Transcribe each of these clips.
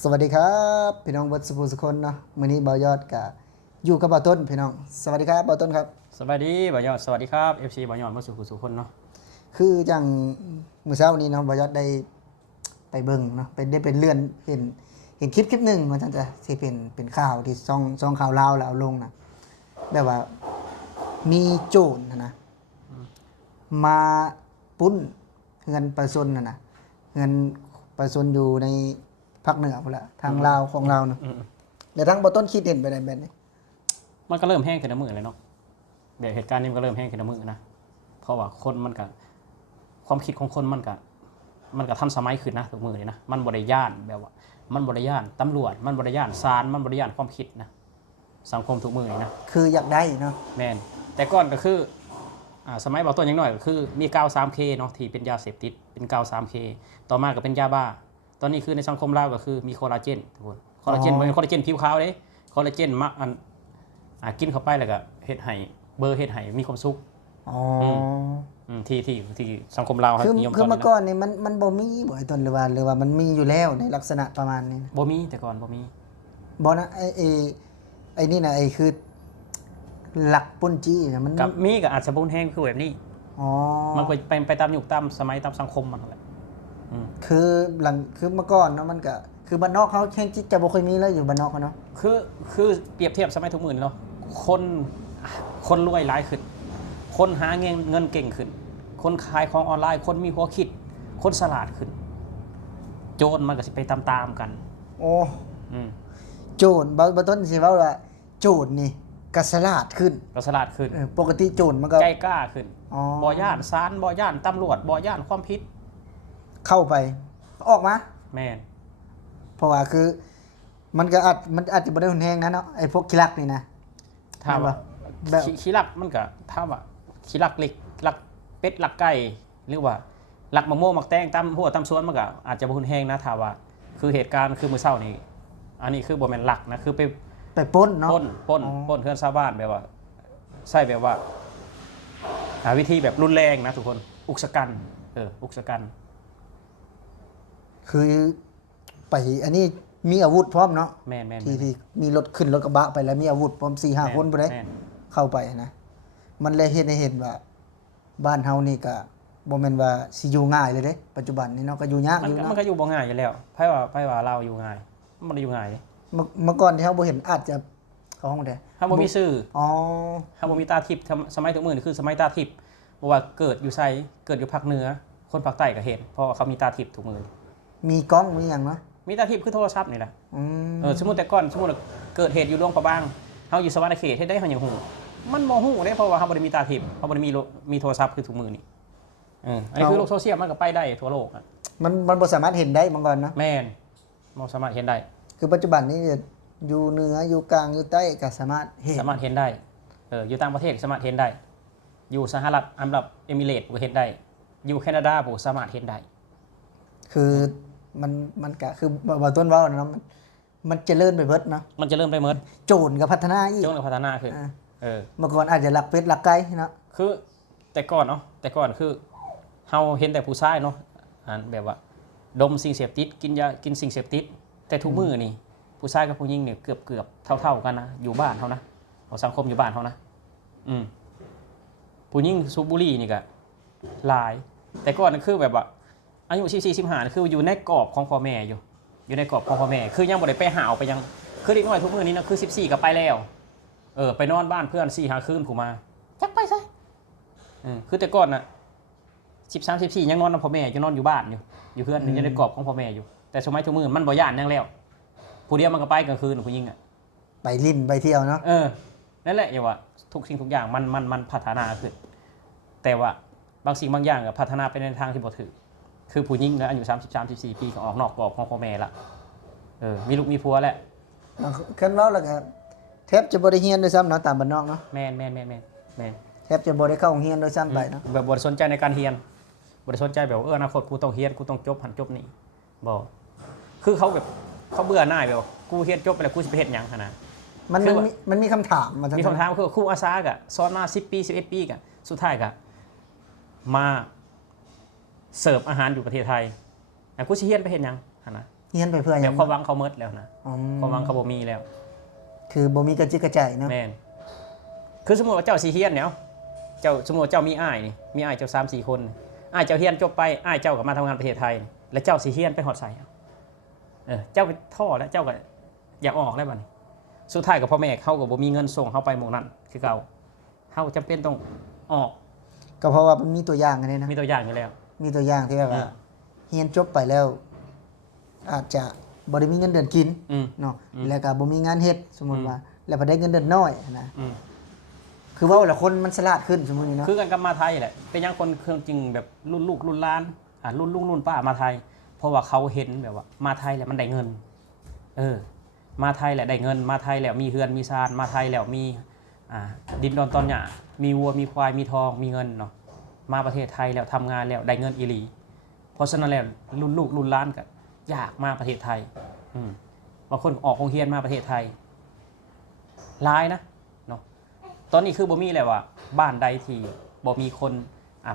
สวัสดีครับพี่น้องเบิร์ดสุขุสุคนเนาะมื้อนี้เบายอดกับอยู่กับเบาต้นพี่น้องสวัสดีครับเบาต้นครับสวัสดีบ่าวยอดสวัสดีครับ FC บ่าวยอดมาสู่คนเนาะคือจังมื้อเช้านี้เนาะเบายอดได้ไปเบิ่งเนาะได้เป็นเลื่อนเห็นคลิปหนึงมันจะสิเป็นข่าวที่ช่องข่าวลาวแล้วเอาลงนะแบบว่ามีโจรนะมาปุ้นเงินประชาชนนะเงินประชาชนอยู่ในภาคเหนือพุ่นละทางลาวของเราเนาะแล้วทางเบาต้นคิดเห็นไปได้แบบนี้ มันก็เริ่มแห้งขึ้นน้ำมือเลยเนาะเดี๋ยวเหตุการณ์นี้มันก็เริ่มแห้งขึ้นน้ำมือนะเพราะว่าคนมันก็ความคิดของคนมันก็ทันสมัยขึ้นนะทุกมือเลยนะมันบริยานแบบว่ามันบริยานตำรวจมันบริยานศาลมันบริยานความคิดนะสังคมทุกมือเลยนะคืออยากได้เนาะแม่นแต่ก่อนก็คือสมัยบอกต้นยังหน่อยก็คือมีกาว 3K เนาะที่เป็นยาเสพติดเป็นกาว 3K ต่อมาก็เป็นยาบ้าตอนนี้คือในสังคมเราก็คือมีคอลลาเจนทุกคนคอลลาเจนเป็นคอลลาเจนผิวขาวเด้คอลลาเจนมะกินเข้าไปแล้วก็เฮ็ดให้เบอร์เฮ็ดให้มีความสุขอ๋อที่สังคมเราครับนิยม คือเมื่อก่อนนี่มันบ่มีบ่ไอ้ต้นหรือว่ามันมีอยู่แล้วในลักษณะประมาณนี้นะบ่มีแต่ก่อนบ่มีบ่นะไอ้นี่นะไอ้คือหลักปุ้นจี้นะมัน กับมีก็อาจจะบ่แห้งคือแบบนี้อ๋อมันก็ไปตามยุคตามสมัยตามสังคมมันนั่นแหละคือคือเมื่อก่อนเนาะมันก็คือบ้านนอกเขาแค่จะบ่ค่อยมีเลยอยู่บ้านนอกเขาเนาะคือเปรียบเทียบสมัยทุกมื้อนี่เนาะคนรวยหลายขึ้นคนหาเงินเก่งขึ้นคนขายของออนไลน์คนมีหัวคิดคนฉลาดขึ้นโจรมันก็สิไปตามๆกันโอ้อืมโจรบ่ต้นสิเว้าว่าโจรนี่ก็ฉลาดขึ้นก็ฉลาดขึ้นปกติโจรมันก็ใจกล้าขึ้นอ๋อบ่ย่านศาลบ่ย่านตำรวจบ่ย่านความผิดเข้าไปออกมา แม่น เพราะว่าคือมันอาจจะบ่ได้หุนแฮงนะเนาะไอ้พวกขี้รักนี่นะถ้าว่าแบบ ขี้ลักมันก็ถ้าว่าขี้ลักเล็กลักเป็ดลักไก่หรือว่าลักมะม่วงมักแตงตำหัวตำสวนมันก็อาจจะบ่รุนแรงนะถ้าว่าคือเหตุการณ์คือมื้อเช้านี่อันนี้คือบ่แม่นลักนะคือไปปล้นเนาะปล้นเฮือนชาวบ้านแบบว่าใช่แบบว่าหาวิธีแบบรุนแรงนะทุกคนอุกชะกันอุกชะกันคือไปอันนี้มีอาวุธพร้อมเนาะแม่นที่มีรถขึ้นรถกระบะไปแล้วมีอาวุธพร้อม 4-5 คนบ่ได้เข้าไปนะมันเลยเฮ็ดให้เห็นว่าบ้านเฮานี่ก็บ่แม่นว่าสิอยู่ง่ายเลยเด้ปัจจุบันนี้เนาะก็อยู่ยากอยู่เนาะมันก็อยู่บ่ง่ายอยู่แล้วไผว่าเราอยู่ง่ายมันบ่ได้อยู่ง่ายเด้เมื่อก่อนที่เฮาบ่เห็นอาจจะเข้าห้องได้ถ้าบ่มีชื่ออ๋อถ้าบ่มีตาทิพย์สมัยทุกมื้อนี่คือสมัยตาทิพย์บ่ว่าเกิดอยู่ไสเกิดอยู่ภาคเหนือคนภาคใต้ก็เห็นเพราะว่าเขามีตาทิพย์ทุกมื้อมีกล้องมีหยังเนาะมีตาทิพย์คือโทรศัพท์นี่แหละสมมุติแต่ก่อนสมมุติเกิดเหตุอยู่หลวงพระบางเฮาอยู่สวรรณเขตเฮ็ดได้เฮาหยังฮู้มันบ่ฮู้เด้เพราะว่าเฮาบ่ได้มีตาทิพย์เฮาบ่ได้มีโทรศัพท์คือทุกมื้อนี่อันนี้คือโลกโซเชียลมันก็ไปได้ทั่วโลกมันบ่สามารถเห็นได้เมื่อก่อนเนาะแม่นบ่สามารถเห็นได้คือปัจจุบันนี้อยู่เหนืออยู่กลางอยู่ใต้ก็สามารถเห็นได้อยู่ต่างประเทศสามารถเห็นได้อยู่สหรัฐอาหรับเอมิเรตส์ก็เห็นได้อยู่แคนาดาก็สามารถเห็นได้คือมันก็คือบ่ต้นเว้าเนาะมันเจริญไปเบิดเนาะมันจะเริ่มไปเมิดโจรก็พัฒนาอีกโจรก็พัฒนาขึ้นเมื่อก่อนอาจจะลักเป็ดลักไก่เนาะคือแต่ก่อนเนาะแต่ก่อนคือเฮาเห็นแต่ผู้ชายเนาะแบบว่าดมสิ่งเสพติดกินสิ่งเสพติดแต่ทุกมื้อนี่ผู้ชายกับผู้หญิงเนี่ยเกือบเท่ากันนะอยู่บ้านเฮานะเอาสังคมอยู่บ้านเฮานะผู้หญิงสูบบุหรี่นี่ก็หลายแต่ก่อนคือแบบว่าอายุ14-15คืออยู่ในกรอบของพ่อแม่อยู่ในกรอบของพ่อแม่คือยังบ่ได้ไปหาวไปยังคือเด็กน้อยทุกมื้อนี้นะคือ14ก็ไปแล้วไปนอนบ้านเพื่อน 4-5 คืนผู้มาจักไปซะคือแต่ก่อนน่ะ13-14ยังนอนกับพ่อแม่ยังนอนอยู่บ้านอยู่เพื่อนยังในกรอบของพ่อแม่อยู่แต่สมัยทุกมื้อมันบ่ย่านยังแล้วผู้เดียวมันก็ไปกลางคืนผู้หญิงไปลิ้นไปเที่ยวเนาะนั่นแหละอย่างว่าทุกสิ่งทุกอย่างมันพัฒนาขึ้นแต่ว่าบางสิ่งบางอย่างก็พัฒนาไปในทางที่บ่ถูกคือผู้หญิงอายุ33-14ปีก็ออกนอกกรอบของพ่อแม่ละมีลูกมีผัวแล้วคันเว้าแล้วก็แทบจะบ่ได้เรียนด้วยซ้ำเนาะตามบ้านนอกเนาะแม่นแทบจะบ่ได้เข้าโรงเรียนด้วยซ้ำไปเนาะแบบบ่ได้สนใจในการเรียนบ่ได้สนใจแบบอนาคตกูต้องเรียนกูต้องจบหันจบนี่บ่คือเขาแบบเขาเบื่อหน่ายแบบกูเรียนจบไปแล้วกูสิไปเฮ็ดหยังหั่นน่ะมันมีคำถามมีคำถามคือครูอาสาก็สอนมา10 ปี 11 ปีก็สุดท้ายก็มาเสิร์ฟอาหารอยู่ประเทศไทยกูสิเรียนไปเฮ็ดหยังหั่นน่ะ เฮียนไปเพื่อห แบ ยั บ ง ความหวังเขาหมดแล้วนะ อื ความหวังเขาบ่มีแล้ว คือบ่มีกระจิกกระใจเนาะ แม่นคือสมมุติว่าเจ้าสิเฮียนเนี่ยเจ้าสมมุติว่าเจ้ามีอ้ายนี่มีอ้ายเจ้า3-4 คนอ้ายเจ้าเฮียนจบไปอ้ายเจ้าก็มาทำงานประเทศไทย แล้วเจ้าสิเฮียนไปฮอดไสเจ้าไปท่อแล้วเจ้าก็อยากออกแล้วบัดนี้สุดท้ายก็พ่อแม่เขาก็บ่มีเงินส่งเฮาไปหม่องนั้นคือเก่าเฮาจำเป็นต้องออก ก็เพราะว่ามันมีตัวอย่างอันนี้นะ มีตัวอย่างอยู่แล้ว มีตัวอย่างที่แบบว่าเฮียนจบไปแล้ว อาจจะบ่ได้มีเงินเดือนกิน อืม เนาะแล้วก็บ่มีงานเฮ็ดสมมุติว่า แล้วพอได้เงินเดือนน้อยนะ อืม คือว่าละคนมันฉลาดขึ้นสมมุตินี้เนาะ คือกันกับมาไทยแหละเป็นยังคนเครื่องจริงแบบรุ่นลูกรุ่นหล้านรุ่นลุงรุ่นป้ามาไทย เพราะว่าเขาเห็นแบบว่ามาไทยแล้วมันได้เงิน มาไทยแหละได้เงินมาไทยแล้วมีเฮือนมีซานมาไทยแล้วมีดินดอนตอนหญ้ามีวัวมีควายมีทองมีเงินเนาะมาประเทศไทยแล้วทำงานแล้วได้เงินอีหลีเพราะฉะนั้นแล้วรุ่นลูกรุ่นหล้านก็อยากมาประเทศไทยบางคนออกโรงเรียนมาประเทศไทยหลายนะเนาะตอนนี้คือบ่มีแล้วว่าบ้านใดที่บ่มีคน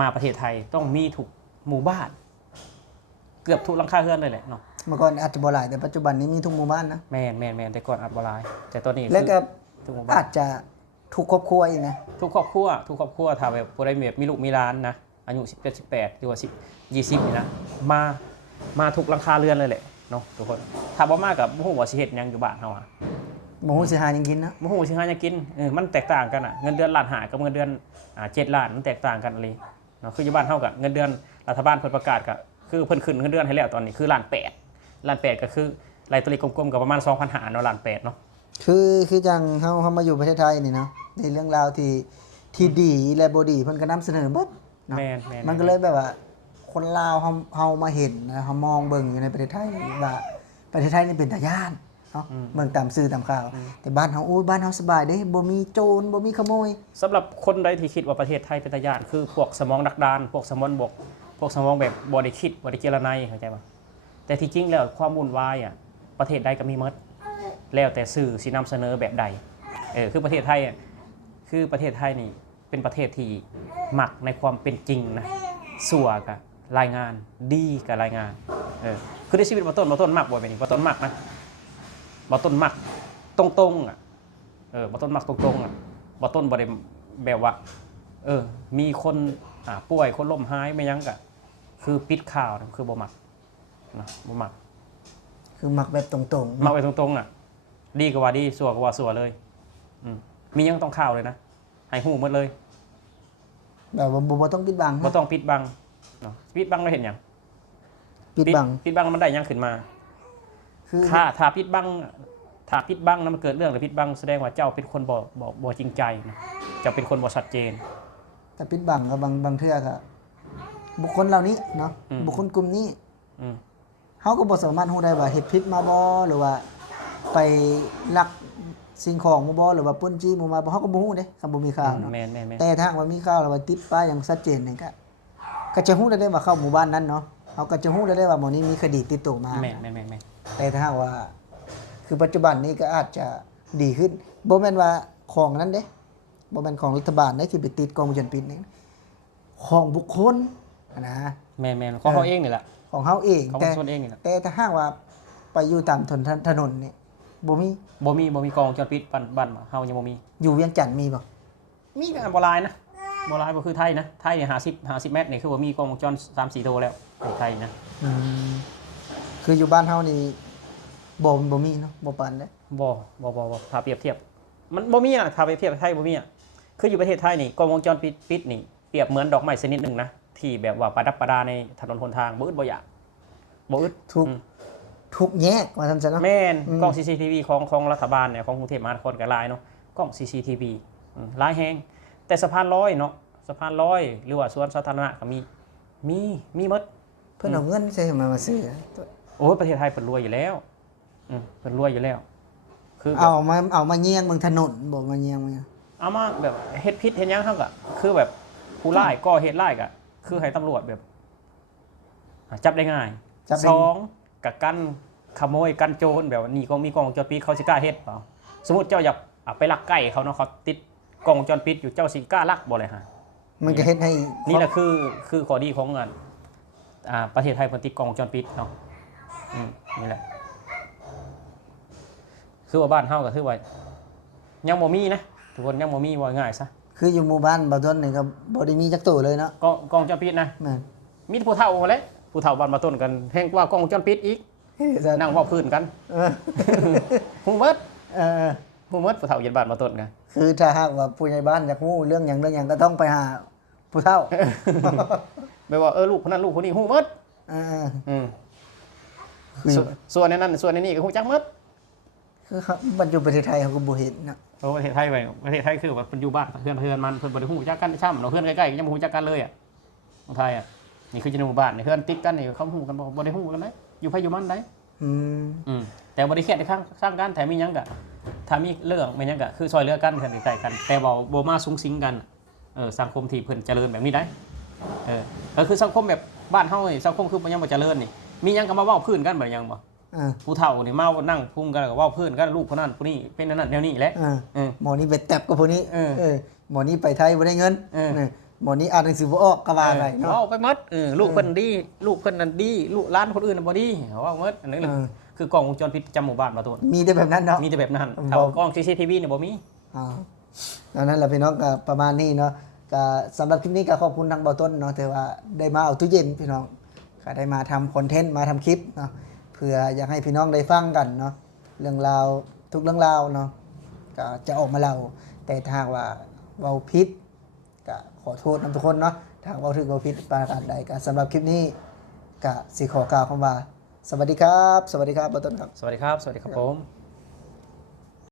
มาประเทศไทยต้องมีทุกหมู่บ้าน เกือบทุกหลังคาเรือนเลยแหละเนาะ เมื่อก่อนอาจจะบ่หลายแต่ปัจจุบันนี้มีทุกหมู่บ้านนะ แม่นแต่ก่อนอัดบหลาย แต่ตอนนี้ แล้วก็ ทุกหมู่บ้า อาน จจะทุกครอบครัวอีกนะ ทุกครอบครัวถ้าแบบผู้ใดแบบมีลูกมีหลานนะอายุ17 18หรือว่า10 20นี่นะมาทุกหลังคาเรือนเลยแหละเนาะทุกคนถ้าบ่มากับบ่ฮู้ว่าสิเฮ็ดหยังอยู่บ้านเฮาอ่ะ บ่ฮู้สิหาหยังกินนะ บ่ฮู้สิหาหยังกินมันแตกต่างกันอ่ะเงินเดือนล้านห้ากับเงินเดือน7 ล้านมันแตกต่างกันเลยเนาะคืออยู่บ้านเฮาก็เงินเดือนรัฐบาลเพิ่นประกาศก็คือเพิ่นขึ้นเงินเดือนให้แล้วตอนนี้คือล้าน8ก็คือรายตัวเลขกลมๆก็ประมาณ 2,500 เนาะล้าน8เนาะ คือจังเฮามาอยู่ประเทศไทยนี่เนาะในเรื่องราวที่ดีและบ่ดีเพิ่นก็นำเสนอหมดเนาะ แม่น มันก็เลยแบบว่าคนลาวเฮามาเห็นนะเฮามองเบิ่งอยู่ในประเทศไทยว่าประเทศไทยนี่เป็นตาย่านเนาะเบิ่งตามสื่อตามข่าว แต่บ้านเฮาโอ้ยบ้านเฮาสบายเด้บ่มีโจรบ่มีขโมย สำหรับคนใดที่คิดว่าประเทศไทยเป็นตาย่านคือพวกสมองดักดานพวกสมองบกพวกสมองแบบบ่ได้คิดบ่ได้เจรนัยเข้าใจป่ะแต่ที่จริงแล้วความวุ่นวายอ่ะประเทศใดก็มีหมดแล้วแต่สื่อสินำเสนอแบบใดคือประเทศไทยอ่ะคือประเทศไทยนี่เป็นประเทศที่หมักในความเป็นจริงนะสั่วกับรายงานดีกับรายงานคือในชีวิตบ่ต้นมักบ่แบบนี้บ่ต้นมักนะบ่ต้นมักตรงๆอ่ะบ่ต้นมักตรงๆอ่ะบ่ต้นบ่ได้แบบว่ามีคนป่วยคนล้มหายไม่ยั้งกะคือปิดข่าวนะคือบ่มักนะบ่มัก คือมักแบบตรงๆ มักไปตรงๆอ่ะดีก็ว่าดีสัวก็ว่าสัวเลยมียังต้องข่าวเลยนะให้ฮู้หมดเลย แบบว่าบ่ต้องปิดบัง บ่ต้องปิดบังเนาะปิดบังเราเห็นหยัง ปิดบัง ปิดบังมันได้หยังขึ้นมา คือ ถ้าปิดบังนะมันเกิดเรื่องแล้วปิดบังแสดงว่าเจ้าเป็นคนบ่จริงใจนะเจ้าเป็นคนบ่ชัดเจน แต่ปิดบังก็บางเทื่อก็บุคคลเหล่านี้เนาะ อืม บุคคลกลุ่มนี้ อืม เฮาก็บ่สามารถฮู้ได้ว่าเฮ็ดผิดมาบ่หรือว่าไปลักสิ่งของมาบ่หรือว่าปล้นจี้มาบ่เฮาก็บ่ฮู้เด้คันบ่มีข่าวเนาะ แม่น แต่ถ้าว่ามีข่าวแล้วว่าติดป้ายอย่างชัดเจนนี่ก็จะฮู้ได้ว่าเข้าหมู่บ้านนั้นเนาะเฮาก็จะฮู้ได้ว่าหมู่นี้มีคดีติดตัวมา แม่น แต่ถ้าหากว่าคือปัจจุบันนี้ก็อาจจะดีขึ้นบ่แม่นว่าของนั้นเด้บ่แม่นของรัฐบาลได้ที่ไปติดกล้องวงจรปิดนี่ของบุคคลนะ แม่นของเขาเองนี่แหละ ของเฮาเอง ของ แต่ ชนเองนี่แหละ แต่ถ้าหากว่าไปอยู่ตามถนนนี่บ่มี บ่มีกล้องวงจรปิดบ้านเฮายังบ่มี อยู่เวียงจันทน์มีบ่ มีกันบ่หลายนะบ่หลายบ่คือไทยนะไทยเนี่ย50เมตรนี่คือว่ามีกล้องวงจร3-4 ตัวแล้วในไทยนะ คืออยู่บ้านเฮานี่บ่มีเนาะบ่ปานเด้ บ่ถ้าเปรียบเทียบมันบ่มีอ่ะถ้าไปเทียบกับไทยบ่มีอ่ะคืออยู่ประเทศไทยนี่กล้องวงจรปิดนี่เปรียบเหมือนดอกไม้ชนิดหนึงนะที่แบบว่าประดับประดาในถนนหนทางบ่อึดบ่อยากบ่อึด ทุกแยกว่าซั่นซะเนาะ แม่นกล้อง CCTV ของรัฐบาลเนี่ยของกรุงเทพมหานครก็หลายเนาะกล้อง CCTV หลายแฮงแต่สะพานลอยเนาะสะพานลอยหรือว่าสวนสาธารณะก็มีหมด เพิ่นเอาเงินใส่มาซื้อ โอ้ยประเทศไทยเพิ่นรวยอยู่แล้วเพิ่นรวยอยู่แล้ว คือแบบ เอามาเยียงเมืองถนนบ่มาเยียงมา เอามาแบบเฮ็ดพิษเฮ็ดหยังเฮาก็คือแบบผู้ร้ายก่อเหตุร้ายก็คือให้ตำรวจแบบจับได้ง่ายสองกับกันขโมยกันโจรแบบว่านี่ก็มีกล้องวงจรปิดเขาสิกล้าเฮ็ดเปล่าสมมุติเจ้าอยากไปลักไก่เขาเนาะเขาติดกล้องวงจรปิดอยู่เจ้าสิกล้าลักบ่เลยฮะ มันก็เฮ็ดให้ นี่แหละคือข้อดีของประเทศไทยเพิ่นติดกล้องวงจรปิดเนาะ นี่แหละคือว่าบ้านเฮาก็คือว่ายังบ่มีนะทุกคนยังบ่มีว่าง่ายซะ คืออยู่หมู่บ้านบ่ต้นนี่ก็บ่ได้มีจักตัวเลยเนาะ กล้องวงจรปิดนะ แม่น มีแต่ผู้เฒ่าแหละผู้เฒ่าบ้านมาต้นกันแฮงกว่ากล้องวงจรปิดอีก เฮ้ยซั่น นั่งเว้าพื้นกัน เออ ฮู้เบิด เออ ฮู้เบิดผู้เฒ่าเย็นบ้านมาต้นกัน คือถ้าหากว่าผู้ใหญ่บ้านอยากรู้เรื่องหยังก็ต้องไปหาผู้เฒ่า ไม่ว่าลูกคนนั้นลูกคนนี้ฮู้เบิด เออ อืม คือ ส่วนในนั้นส่วนในนี้ก็ฮู้จักเบิด คือเขาบัดอยู่ประเทศไทยเขาก็บ่เห็นเนาะ โอ้ประเทศไทยไปประเทศไทยคือว่าเพิ่นอยู่บ้านเพื่อนมันเพิ่นบ่ได้ฮู้จักกันช่ำเนาะเพื่อนใกล้ๆก็ยังบ่ฮู้จักกันเลยอ่ะของไทยอ่ะนี่คืออยู่ในหมู่บ้านนี่เพื่อนติดกันนี่เขาฮู้กันบ่ได้ฮู้กันเลยอยู่ไผอยู่มันได้ อืม แต่บ่ได้เครียดในข้างสร้างกันแถมมีหยังก็ถ้ามีเรื่องมีหยังก็คือซอยเหลือกันเพิ่นใกล้ๆกัน แต่บ่มาสุงสิงกันสังคมที่เพิ่นเจริญแบบนี้ได้ก็คือสังคมแบบบ้านเฮานี่สังคมคือมันยังบ่เจริญนี่มีหยังก็มาเว้าพื้นกันบ่ยังบ่ ผู้เฒ่านี่มานั่งพุ่มกันแล้วก็เว้าพื้นกันลูกคนนั้นผู้นี้เป็นนั่นแนวนี้แหละ หมอนี่ไปแตบกับผู้นี้ เออ หมอนี่ไปไทยบ่ได้เงิน หมอนี่อ่านหนังสือบ่ออกก็ว่าไปเนาะ เว้าไปหมดลูกเพิ่นดีลูกเพิ่นนั่นดีลูกหลานคนอื่นน่ะบ่ดีเว้าหมดอันนี้คือกล้องวงจรปิดจำหมู่บ้านมาตัว มีแต่แบบนั้นเนาะ มีแต่แบบนั้นถ้ากล้อง CCTV เนี่ยบ่มี ดังนั้นแหละพี่น้องก็ประมาณนี้เนาะก็สำหรับคลิปนี้ก็ขอบคุณทางเบาต้นเนาะแต่ว่าได้มาเอาตู้เย็นพี่น้องก็ได้มาทำคอนเทนต์มาทำคลิปเนาะเพื่ออยากให้พี่น้องได้ฟังกันเนาะเรื่องราวทุกเรื่องราวเนาะก็จะออกมาเล่าแต่ถ้าหากว่าเว้าผิดก็ขอโทษนำทุกคนเนาะถ้าหากเว้าถึกเว้าผิดประการใดก็สำหรับคลิปนี้ก็สิขอกล่าวคำว่าสวัสดีครับเบาต้นครับ สวัสดีครับผม